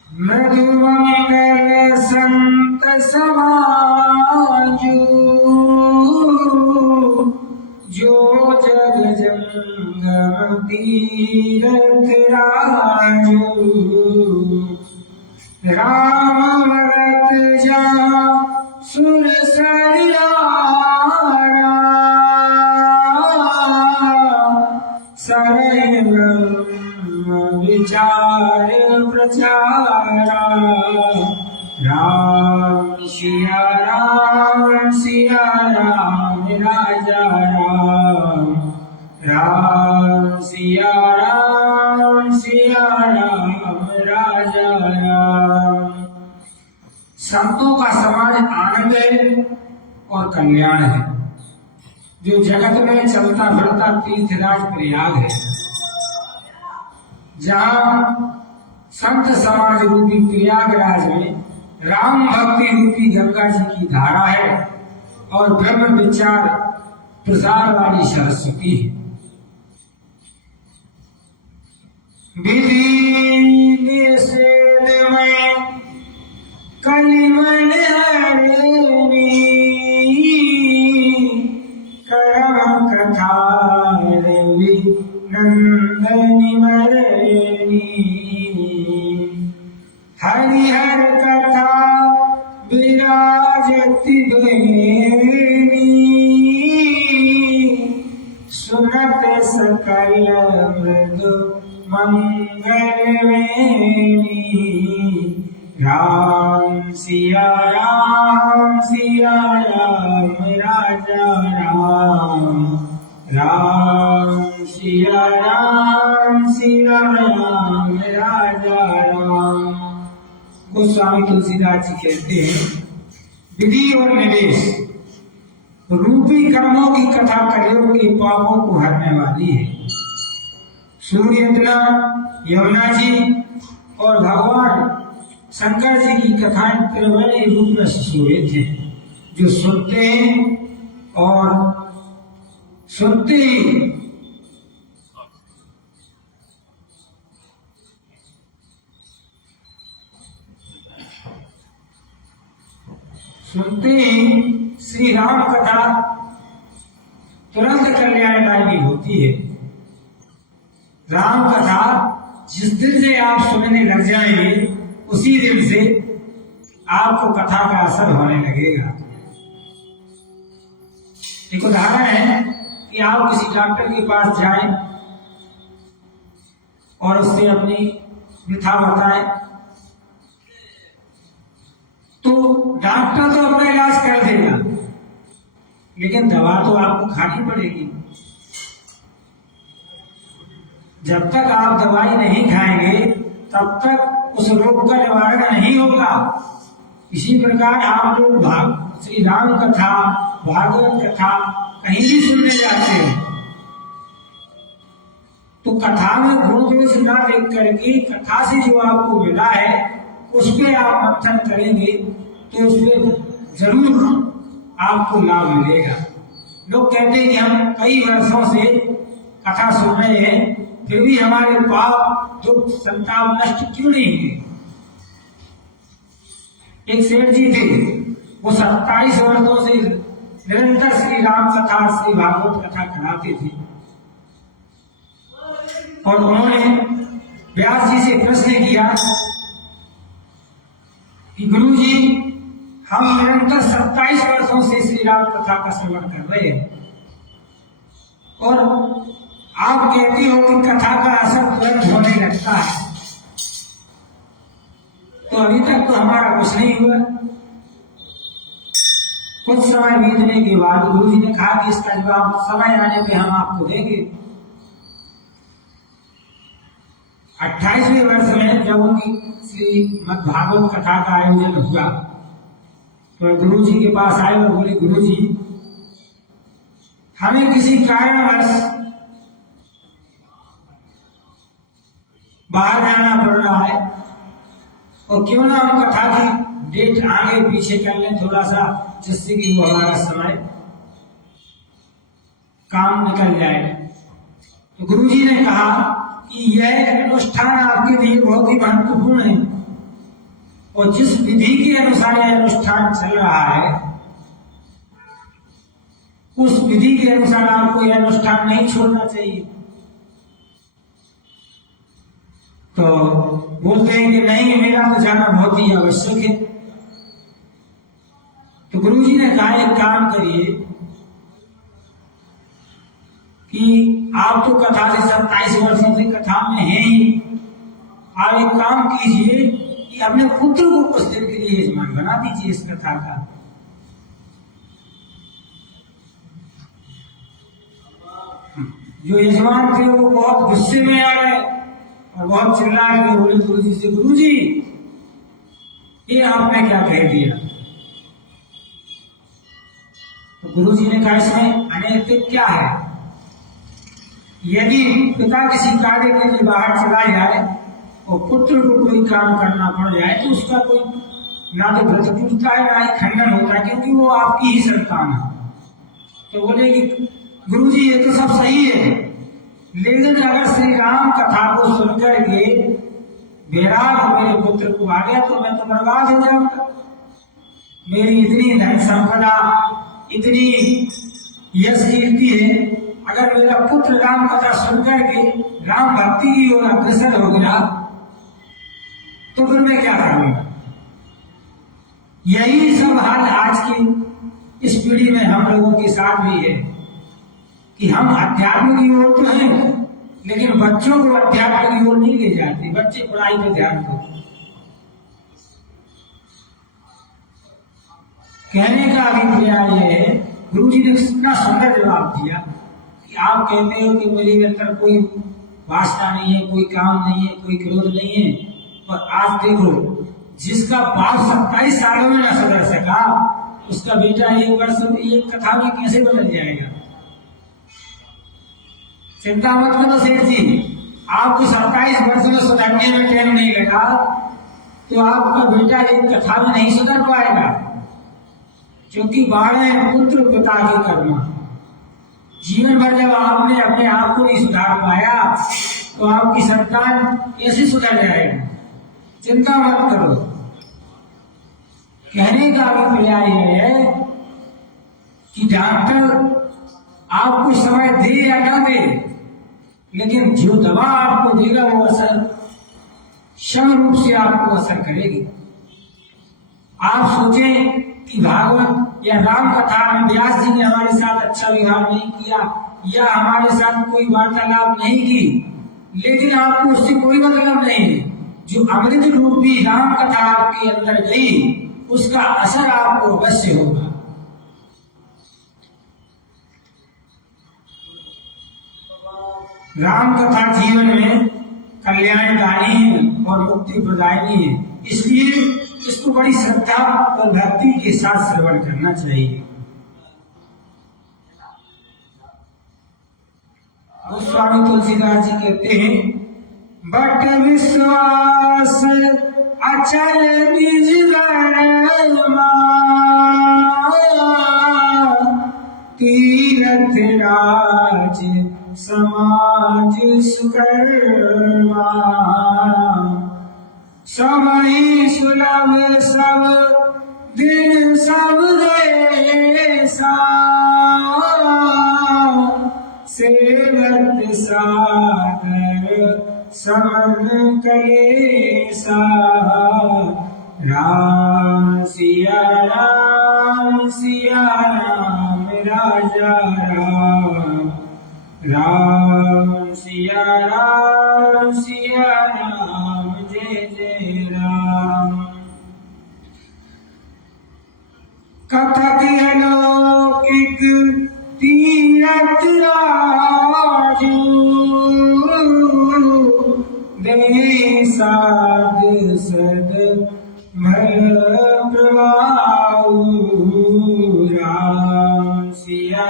मृदुमंगल संत समाजू, जो जग जंगम तीरथ राजू, राम भगत जा सुर सरियारा, सरय ब्रह्म विचार प्रचारा, राम सिया राम, सिया राम राजा राम, राम सिया राम, सिया राम राजा राम। संतों का समाज आनंद है और कल्याण है। जो जगत में चलता फिरता तीर्थराज प्रयाग है, जहाँ संत समाज रूपी प्रयागराज में राम भक्ति रूपी गंगा जी की धारा है और ब्रह्म विचार प्रसार वाली सरस्वती है। विधि निषेध में कलिमन हरेनी, करम कथा रवि नंदनी मरणी। हरिहर कथा विराजति देनी, सुनत सकल मृदु मंगल वेणी। राम सिया राम राजा राम, राम सिया राम राजा राम। गोस्वामी तुलसीदास जी कहते हैं, विधि और निवेश रूपी कर्मों की कथा कलयुग के पापों को हरने वाली है। सूर्य इंद्र, यमुना जी और भगवान शंकर जी की कथाएं त्रिवेणी रूप में सुशोभित हैं, जो सुनते हैं और सुनते ही श्री राम कथा तुरंत कल्याणकारी होती है। राम कथा जिस दिन से आप सुनने लग जाएंगे, उसी दिन से आपको कथा का असर होने लगेगा। एक उदाहरण है कि आप किसी डॉक्टर के पास जाएं और उससे अपनी व्यथा बताएं, तो डॉक्टर तो अपना इलाज कर देगा, लेकिन दवा तो आपको खानी पड़ेगी। जब तक आप दवाई नहीं खाएंगे, तब तक उस रोग का निवारण नहीं होगा। इसी प्रकार आप लोग श्री राम कथा, भागवत कथा कहीं भी सुनने जाते हो, तो कथा में गुण दोष न देख करके कथा से जो आपको मिला है उस पर आप मंथन करेंगे, तो उसमें जरूर आपको लाभ मिलेगा। लोग कहते हैं कि हम कई वर्षों से कथा सुन रहे हैं, फिर भी हमारे पाप दुख संताप नष्ट क्यों नहीं हुए। एक सेठ जी थे, वो 27 वर्षों से निरंतर श्री राम कथा, श्री भागवत कथा कराते थे, और उन्होंने व्यास जी से प्रश्न किया कि गुरु जी, हम निरंतर 27 वर्षों से श्री राम कथा का श्रवण कर रहे हैं, और आप कहती हो कि कथा का असर तुरंत होने लगता है, तो अभी तक तो हमारा कुछ नहीं हुआ। कुछ समय बीतने के बाद गुरु जी ने कहा कि इसका जवाब समय आने पे हम आपको देंगे। 28वें वर्ष में जब उनकी श्रीमद् भागवत कथा का आयोजन हुआ, तो गुरु जी के पास आए और बोले, गुरु जी, हमें किसी कारणवश बाहर जाना पड़ रहा है, और क्यों ना हम कथा की डेट आगे पीछे कर लें थोड़ा सा, जिससे कि वो हमारा समय काम निकल जाए। तो गुरु जी ने कहा कि यह अनुष्ठान आपके लिए बहुत ही महत्वपूर्ण है, और जिस विधि के अनुसार यह अनुष्ठान चल रहा है, उस विधि के अनुसार आपको यह अनुष्ठान नहीं छोड़ना चाहिए। तो बोलते हैं कि नहीं, मेरा तो जाना बहुत ही आवश्यक है। तो गुरु जी ने कहा, एक काम करिए कि आप तो कथा से 27 वर्षों से कथा में हैं ही, आप एक काम कीजिए कि अपने पुत्र को कुछ देर के लिए यजमान बना दीजिए इस कथा का। जो यजमान थे वो बहुत गुस्से में आ गए और बहुत चिल्ला के बोले गुरु जी से, गुरु जी, ये आपने क्या कह दिया। तो गुरु जी ने कहा, इसमें अनैतिक क्या है। यदि पिता किसी कार्य के लिए बाहर चला जाए और पुत्र को कोई काम करना पड़ जाए, तो उसका कोई ना तो व्रत टूटता है, ना ही खंडन होता है, क्योंकि वो आपकी ही संतान है। तो बोले कि गुरुजी ये तो सब सही है, लेकिन अगर श्री राम कथा को सुनकर के वैराग मेरे पुत्र को आ गया तो मैं तो बर्बाद हो जाऊंगा। मेरी इतनी धन संपदा, इतनी यश कीर्ति है, अगर मेरा पुत्र राम कथा सुनकर के राम भक्ति की ओर अग्रसर हो गया तो फिर मैं क्या करूंगा। यही सब हाल आज की इस पीढ़ी में हम लोगों के साथ भी है कि हम अध्यात्म की ओर तो हैं, लेकिन बच्चों को अध्यात्म की ओर नहीं ले जाते। बच्चे पढ़ाई पे ध्यान दो। कहने का अभिप्राय यह है, गुरु जी ने इतना सुंदर जवाब दिया कि आप कहते हो कि मेरे अंदर कोई वासना नहीं है, कोई काम नहीं है, कोई क्रोध नहीं है, पर आज देखो जिसका बाप 27 सालों में न सुधर सका, उसका बेटा 1 वर्ष में 1 कथा में कैसे बदल जाएगा। चिंता मत करो सेठ जी, आपको 27 वर्ष में सुधरने में टाइम नहीं लगा तो आपका बेटा 1 कथा में नहीं सुधर पाएगा, क्योंकि बाढ़ पुत्र पिता के कर्म। जीवन भर जब आपने अपने आप को नहीं सुधार पाया तो आपकी संतान कैसे सुधर जाएगी। चिंता मत करो। कहने का अभिप्राय यह है कि डॉक्टर आपको समय दे या न दे, लेकिन जो दवा आपको देगा वो असर क्षण रूप से आपको असर करेगी। आप सोचें कि भागवत या राम कथा में व्यास जी ने हमारे साथ अच्छा व्यवहार नहीं किया या हमारे साथ कोई वार्तालाप नहीं की, लेकिन आपको उससे कोई मतलब नहीं। जो अमृत रूपी राम कथा आपके अंदर गई उसका असर आपको अवश्य होगा। राम कथा जीवन में कल्याणकारी है और मुक्ति प्रदायनी है, इसलिए इसको बड़ी श्रद्धा और भक्ति के साथ श्रवण करना चाहिए। गोस्वामी तुलसीदास जी कहते हैं, बट विश्वास अचल निज तीरथ राज समाज सुकर्मा समय सुलभ सब दिन सब देसा सेवक सागर समन कलेसा राम सिया राम राजा राम राम सिया राम जय जय राम। कथक अलौकिक तीरथ राजू दे साध सद भल प्रवाहु राम सिया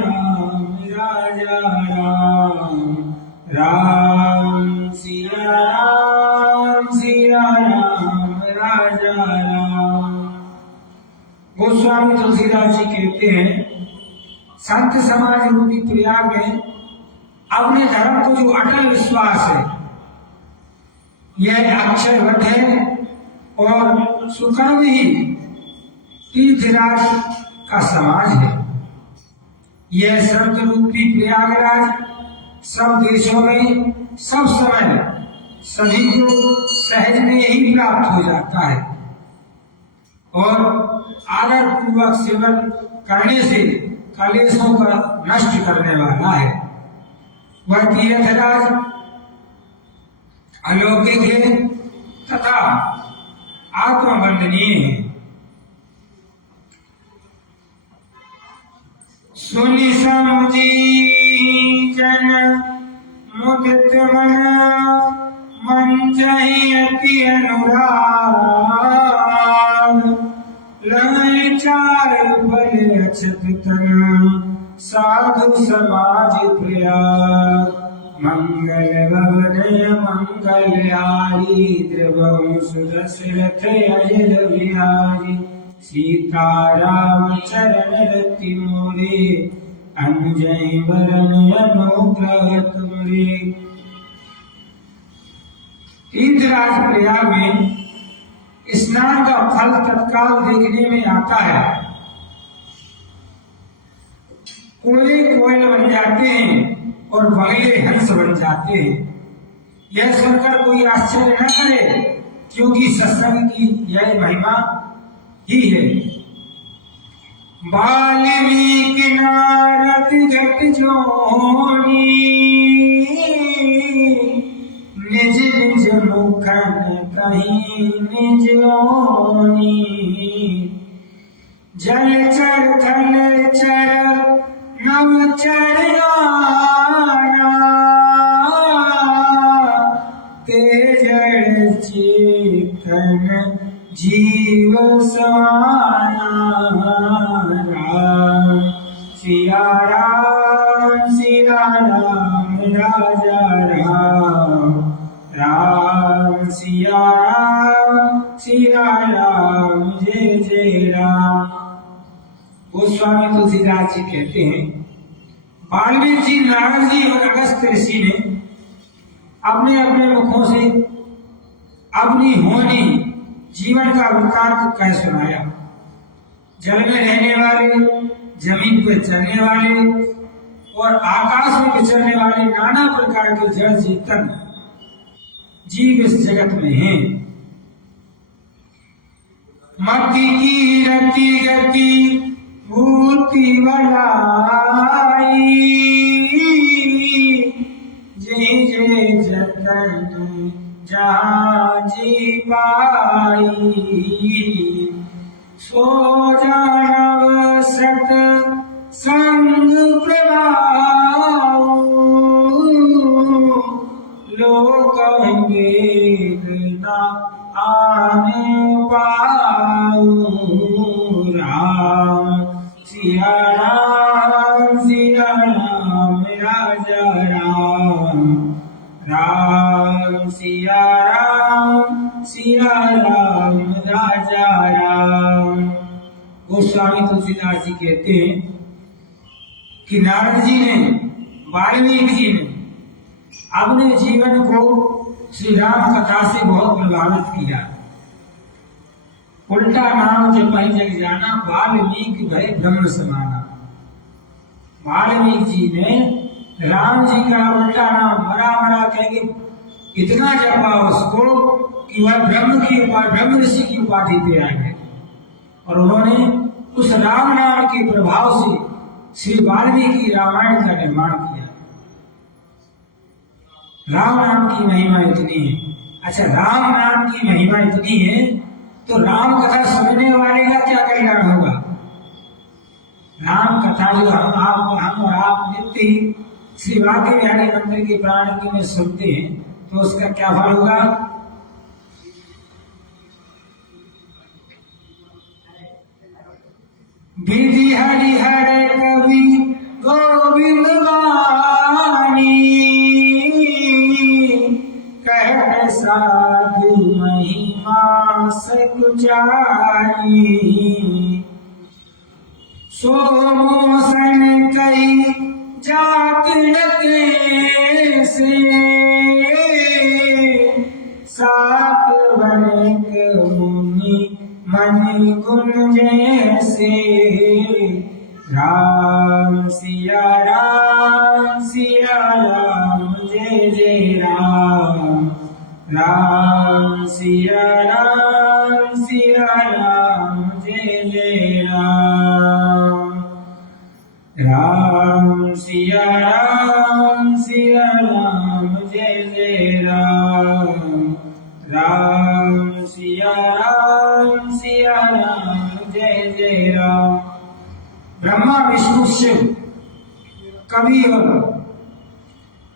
राम राजा राम राम सिया राम राजा राम। गोस्वामी तुलसीदास जी कहते हैं, संत समाज रूपी प्रयाग में अपने धर्म को जो अटल विश्वास है, यह अक्षय वट है और सुकर्म ही तीर्थराज का समाज है। यह संत रूपी प्रयागराज सब देशों में सब समय सभी को सहज में ही प्राप्त हो जाता है और आदर पूर्वक सेवन करने से कलेशों का नष्ट करने वाला है। वह तीर्थराज अलौकिक है तथा आत्मवंदनीय है। सुनि समझी जन मुदित मन मंजहि अति अनुराग लय चार फल अक्षत तन साधु समाज प्रयाग मंगल भवन मंगल आरी द्रवं सुदशरथ अजल बिहारी सीताराम चरण रति मोरे, अनुजय वरण अनुग्रह तुमरे। तीर्थराज प्रयाग में स्नान का फल तत्काल देखने में आता है। कोयले कोयल बन जाते हैं और बगले हंस बन जाते हैं। यह सुनकर कोई आश्चर्य न करे, क्योंकि सत्संग की यह महिमा ही है। वाल्मीकि नारद जट जोनी, निज निज मुखन कहीं निज ओनी। जलचर थलचर नवचर नाना, तेजर चेतन जीव समाना। राम सिया राम राजा राम, राम सिया राम जय जय राम। गोस्वामी तुलसीदास जी कहते हैं, वाल्मीकि जी, नारद जी और अगस्त्य ऋषि ने अपने अपने मुखों से अपनी होनी जीवन का वृत्तांत कह सुनाया। जल में रहने वाले, जमीन पर चलने वाले और आकाश में विचरने वाले नाना प्रकार के जड़ चेतन जीव इस जगत में हैं। मति की रति गति भूति बलाई, जय जय जतन जहाँ जी पाई। सो जानव सत संग प्रभाऊ, लोक वेद न आन पाऊ। राम सिया राम राजा राम, राम सिया राम राजा राम। गोस्वामी तुलसीदास जी कहते हैं कि नारद जी ने, वाल्मीकि जी ने अपने जीवन को श्री राम कथा से बहुत प्रभावित किया। उल्टा नाम जपहि जग जाना, वाल्मीकि भय ब्रह्म समाना। वाल्मीकि जी ने राम जी का उल्टा नाम मरा मरा कह के इतना जपा उसको कि वह ब्रह्म ऋषि की उपाधि पे आ गए। और उन्होंने उस राम नाम के प्रभाव से श्री वाल्मीकि रामायण का निर्माण किया। राम नाम की महिमा इतनी है। अच्छा, राम नाम की महिमा इतनी है तो राम कथा सुनने वाले का क्या कल्याण होगा? राम कथा जो हम और आप नित्य ही श्री वाक्य विहारी मंदिर के प्राण में सुनते हैं, तो उसका क्या फल होगा? विधि हरिहर कवि गोविंद वाणी, कह साधु महिमा सकुचारी। सो मोसन कई जात से, सात वनिक मुनि मनि गुण जैसे। राम सिया राम जय जय राम, राम सिया राम जय जय राम, राम सिया राम जय जय राम, राम सिया राम जय जय राम। ब्रह्मा विष्णु शिव कवि और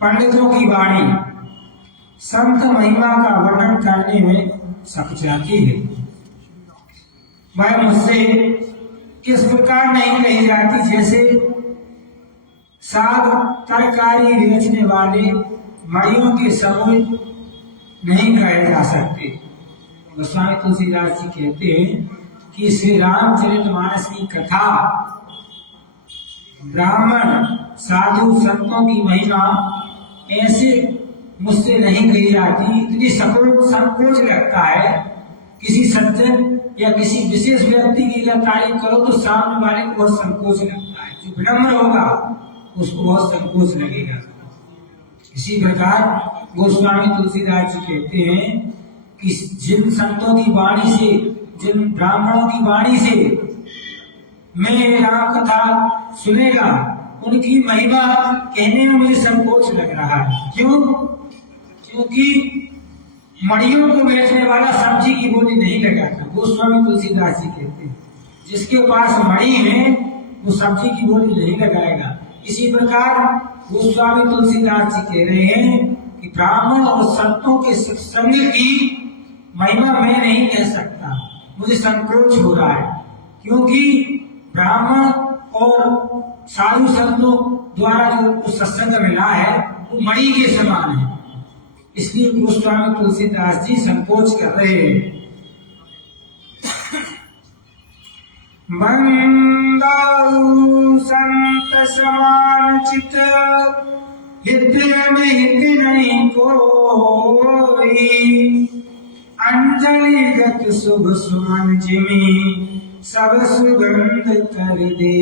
पंडितों की वाणी संत महिमा का वर्णन करने में सकुचाती है। वह मुझसे किस प्रकार नहीं कही जाती, जैसे साग तरकारी बेचने वाले मड़ियों के समूह नहीं कहे जा सकते। गोस्वामी तुलसीदास जी कहते हैं, कि श्री रामचरितमानस की कथा ब्राह्मण साधु संतों की महिमा ऐसे मुझसे नहीं कही जाती। इतनी संकोच लगता है। किसी सज्जन या किसी विशेष व्यक्ति की अगर तारीफ करो तो सामने वाले को बहुत संकोच लगता है। जो विनम्र होगा उसको बहुत संकोच लगेगा। इसी प्रकार गोस्वामी तुलसीदास जी कहते हैं कि जिन संतों की वाणी से, जिन ब्राह्मणों की वाणी से मैं राम कथा सुनेगा, उनकी महिमा कहने में मुझे संकोच लग रहा है। क्यों? क्योंकि मड़ियों को बेचने वाला सब्जी की बोली नहीं लगाता। गोस्वामी तुलसीदास जी कहते हैं जिसके पास मड़ी है वो सब्जी की बोली नहीं लगाएगा। इसी प्रकार गोस्वामी तुलसीदास जी कह रहे हैं कि ब्राह्मण और संतों के सत्संग की महिमा मैं नहीं कह सकता, मुझे संकोच हो रहा है। क्योंकि ब्राह्मण और साधु संतों द्वारा जो सत्संग मिला है वो मणि के समान है। इसलिए गोस्वामी तुलसीदास जी संकोच कर रहे हैं। बंदाऊ संत समान चित, हृदय में हित नहीं कोई, अंजलिगत शुभ सुमन जिमी, सब सुगंध कर दे,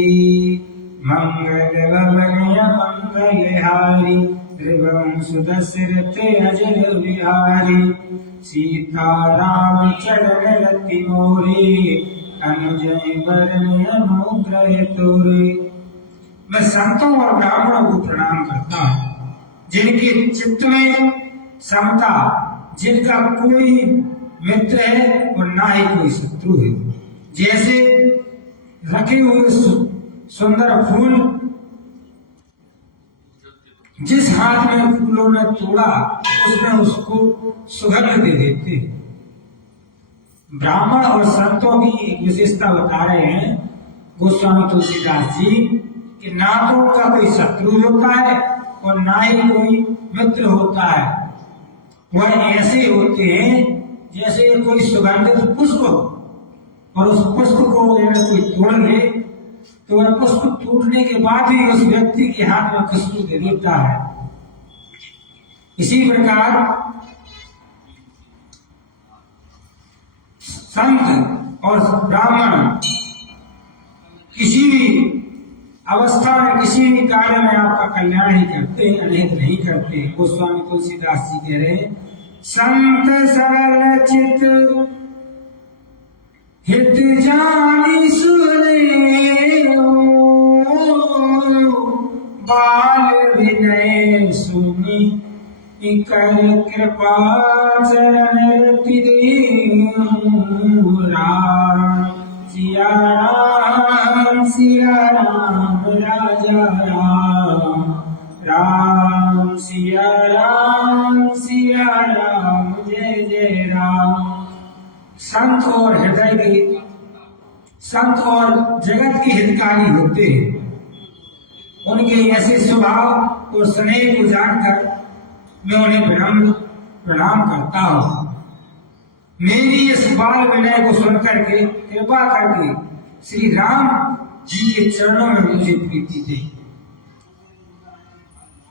मंगल भवन मंगलहारी, त्रिभुवन सुदशरथ अजर बिहारी, सीताराम चरण रति मोरे, अनुजय वरण अनुग्रह तोरे। मैं संतों और ब्राह्मणों को प्रणाम करता हूँ जिनके चित्त में समता, जिनका कोई मित्र है और ना ही कोई शत्रु है। जैसे रखे हुए सुंदर फूल जिस हाथ में फूलों ने तोड़ा उसमें उसको सुगंध दे देते हैं। ब्राह्मण और संतों की एक विशेषता बता रहे हैं गोस्वामी तुलसीदास जी कि ना तो उनका कोई शत्रु होता है और ना ही कोई मित्र होता है। वह ऐसे होते हैं जैसे कोई सुगंधित पुष्प हो और उस पुष्प को अगर कोई तोड़ ले तो वह पुष्प टूटने के बाद भी उस व्यक्ति के हाथ में खुशबू दे देता है। इसी प्रकार संत और ब्राह्मण किसी भी अवस्था में किसी भी कार्य में आपका कल्याण ही करते हैं, अनहित नहीं करते। गोस्वामी तुलसीदास जी कह रहे हैं संत सरल चित हित जानी सुने, बाल विनय सुनी कर कृपा चरण रति देहु। राम सिया राम राजा राम, राम सिया राम जय जय राम। संत और हृदय के, संत और जगत के हितकारी होते हैं। उनके ऐसे स्वभाव और स्नेह को जानकर मैं उन्हें विनम्र प्रणाम करता हूँ। मेरी इस बाल विनय को सुनकर के कृपा करके श्री राम जी के चरणों में मुझे प्रीति दे।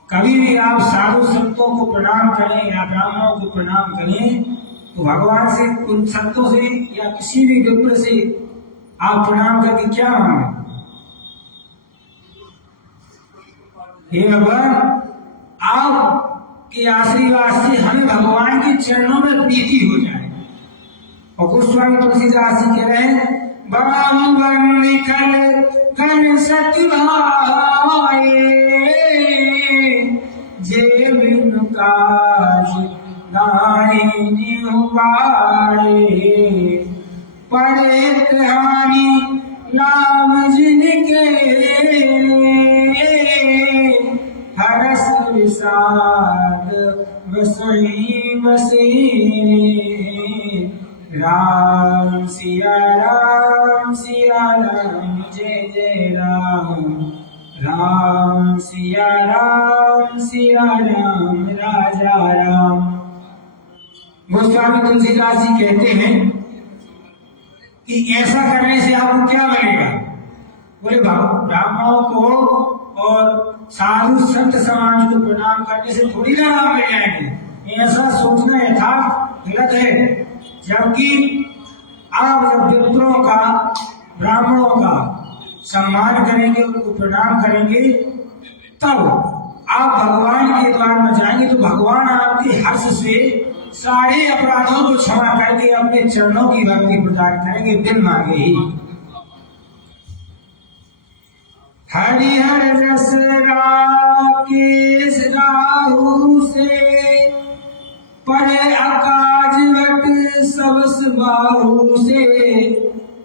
कभी भी आप साधु संतों को प्रणाम करें या ब्राह्मणों को प्रणाम करें तो भगवान से, उन संतों से या किसी भी विप्र से आप प्रणाम करके क्या मांगे? हे भगवान, आपके आशीर्वाद से हमें भगवान के चरणों में प्रीति हो जाए। और गोस्वामी तुलसीदास जी कह रहे हैं बाम निखल गण सति भाए, जे बिनु काज नाहि उपाय, पड़े हानि लाभ जिनके, हरस विषाद बसई बसे। राम सिया राम जय जय राम, राम सिया राम राजा राम। गोस्वामी तुलसीदास जी कहते हैं कि ऐसा करने से आपको क्या मिलेगा। बोले ब्राह्मणों को और साधु संत समाज को प्रणाम करने से थोड़ी ना लाभ मिल जाएंगे, ऐसा सोचना यथार्थ गलत है। जबकि आप जब विप्रों का, ब्राह्मणों का सम्मान करेंगे, उनको प्रणाम करेंगे, तब आप भगवान के द्वार में जाएंगे तो भगवान आपके हर्ष से सारे अपराधों को क्षमा करके अपने चरणों की भक्ति प्रदान करेंगे, बिन मांगे ही। हरिहर रस राकेश राहु से, परे अकाज वट सबस बाहु से,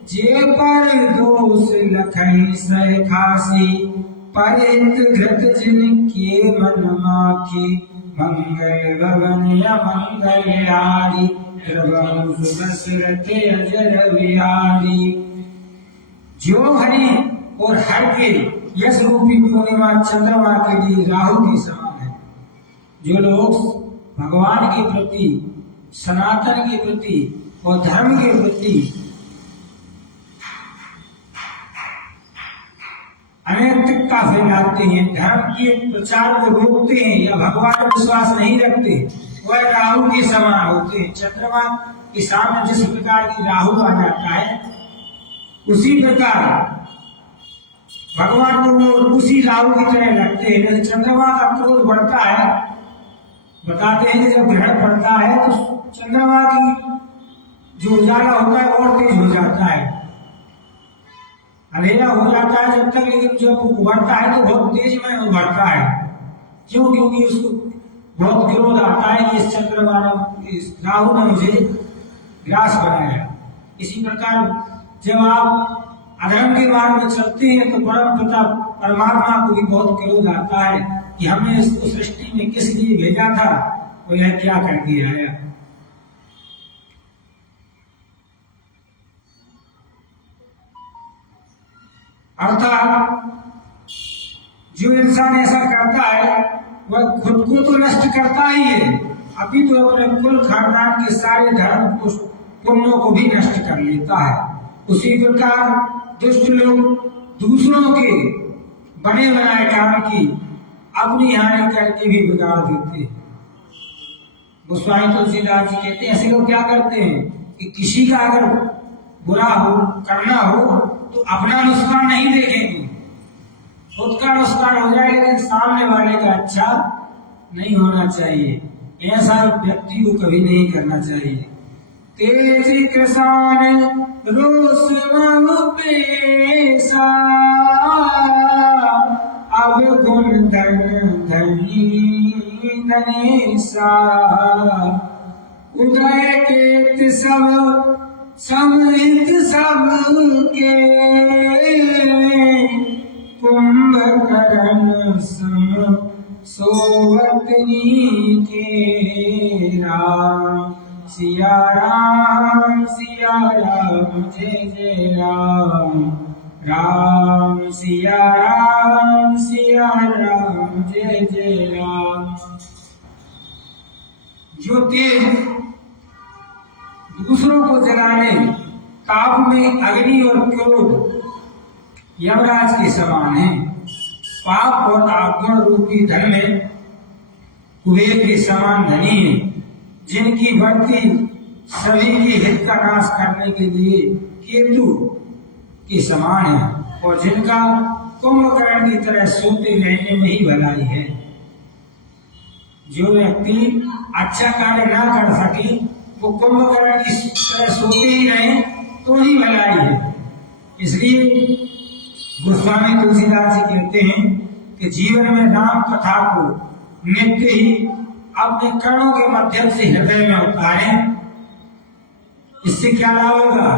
जे पर दोष लखन सह खासी, परित घृत जिनके मन माखी, मंगल भवन मंगल हारी, दशरथ अजर बिहारी। जो हरि और हर के यश रूपी पूर्णिमा चंद्रमा के लिए राहु के समान है। जो लोग भगवान के प्रति, सनातन के प्रति और धर्म के प्रति अनैतिकता फैलाते हैं, धर्म के प्रचार को रोकते हैं या भगवान पर विश्वास नहीं रखते, वह राहु के समान होते हैं। चंद्रमा के सामने जिस प्रकार की राहु आ जाता है, उसी प्रकार भगवान को वो उसी राहु की तरह लगते हैं। जब चंद्रमा का क्रोध बढ़ता है, बताते हैं कि जब ग्रहण पड़ता है तो चंद्रमा की जो उजाला होता है और तेज हो जाता है, अंधेरा हो जाता है जब तक, लेकिन जब उभरता है तो बहुत तेज में उभरता है। क्यों? क्योंकि उसको बहुत क्रोध आता है कि इस चंद्रमा ने, इस राहु ने मुझे ग्रास बनाया। इसी प्रकार जब आप अधर्म के मार्ग में चलते हैं तो परम पिता परमात्मा को भी बहुत क्रोध आता है कि हमने इसको सृष्टि में किस लिए भेजा था और यह क्या करके आया। अर्थात जो इंसान ऐसा करता है वह खुद को तो नष्ट करता ही है, अभी तो अपने कुल खानदान के सारे धर्म पुण्यों को भी नष्ट कर लेता है। उसी प्रकार दुष्ट लोग दूसरों के बने बनाए काम की अपनी हानि करके भी बिगाड़ देते हैं। गोस्वामी तुलसीदास जी कहते हैं ऐसे लोग क्या करते हैं कि किसी का अगर बुरा हो, करना हो तो अपना नुकसान नहीं देखेंगे, खुद का नुकसान हो जाए लेकिन सामने वाले का अच्छा नहीं होना चाहिए। ऐसा व्यक्ति को कभी नहीं करना चाहिए। तेजी किसान रोष पेशा, अब गुण धन धनी धनेशा, उदय के सब समृद्ध सबके, कुंभकर्ण सम सोवतनी के राम, सिया राम जय जय राम, राम सिया राम जय जय राम। जो तेज दूसरों को जलाने, ताप में अग्नि और क्रोध यमराज के समान है, पाप और अवगुण रूपी धन में कुबेर के समान धनी है, जिनकी बढ़ती सभी के हित का नाश करने के लिए केतु के समान है, और जिनका कुंभकर्ण की तरह सोते रहने में ही भलाई है। जो व्यक्ति अच्छा कार्य ना कर सके वो कुंभकर्ण की तरह सोते ही रहे तो ही भलाई है। इसलिए गोस्वामी तुलसीदास जी कहते हैं कि जीवन में राम कथा को नित्य ही अपने कर्णों के माध्यम से हृदय में उतारें। इससे क्या लाभ होगा?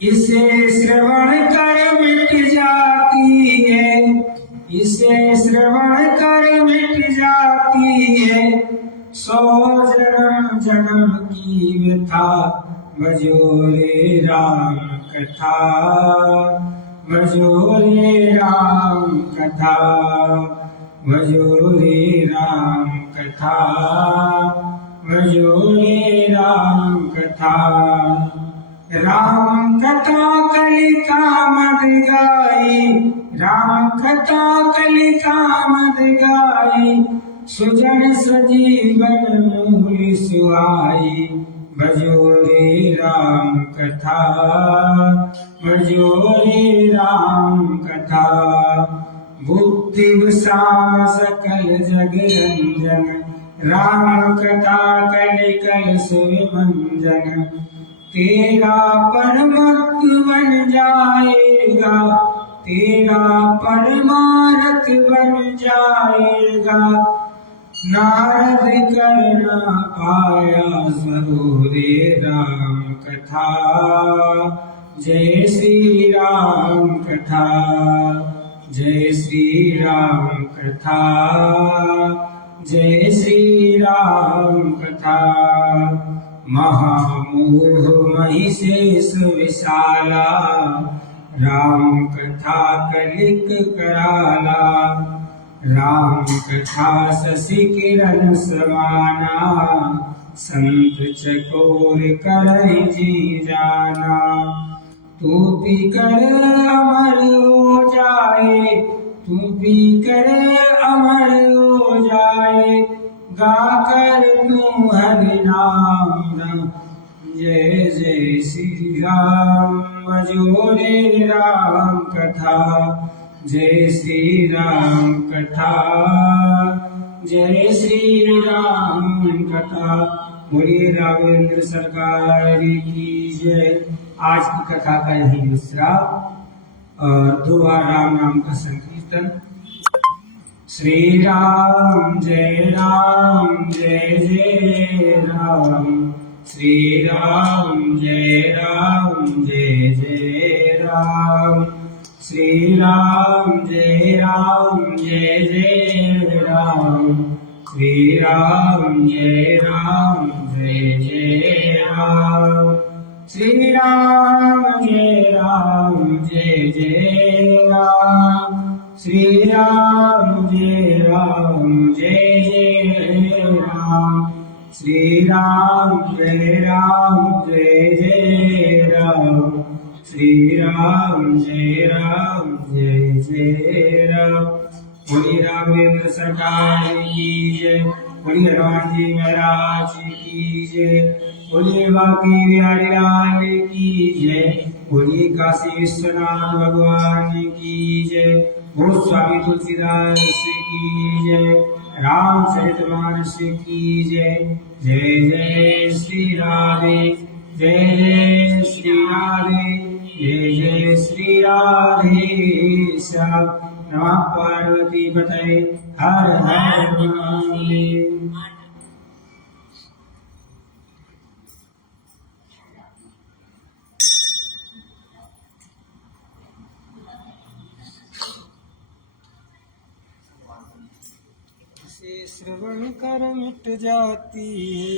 इसे श्रवण कर मिट जाती है, इसे श्रवण कर मिट जाती है 100 जन्म जन्म की व्यथा, भजो रे राम कथा, भजो रे राम कथा, भजो रे राम कथा, भजो रे राम कथा। राम कथा कलिका मद गाई, राम कथा कलिका मद गाई, सुजन सजीवन मूल सुहाई, भजो रे राम कथा, भजो रे राम कथा। बुद्धि विसाम सकल जग रंजन, राम कथा कलिकल सुमंजन, तेरा परमत बन जाएगा, तेरा परमारथ बन जाएगा, नारद कर न पाया सरोरे राम कथा, जय श्री राम कथा, जय श्री राम कथा, जय श्री राम कथा। महामोह महिषेष विशाला, राम कथा कलिक कराला, राम कथा शशि किरण समाना, संत चकोर करहि जी जाना। तू पी कर अमर हो जाए, तू पी कर अमर हो जाए, गाकर तू हरि नाम, जय जय श्री राम, भजो रे राम कथा, जय श्री राम कथा, जय श्री राम कथा। बोलिए राघवेंद्र सरकार की जय। आज की कथा का यही विश्राम और 2 बार राम नाम का संकीर्तन। श्री राम जय जय राम, श्री राम जय जय राम, श्री राम जय जय राम, श्री राम जय जय राम, श्री राम जय जय राम, श्री राम जय जय राम, श्री राम जय जय राम, श्री राम जय जय राम। बोलिए राघवेंद्र सरकार की जय, बोलिए हनुमान जी महाराज की जय, बोलिए बांके बिहारी लाल की जय, बोलिए काशी विश्वनाथ भगवान की जय, गोस्वामी तुलसीदास की जय, रामचरितमानस की जय। जय जय श्री राधे, जय जय श्री राधे, जय जय श्री राधे श्याम। नमः पार्वती पतये, हर हर महादेव। श्रवण कर मिट जाती है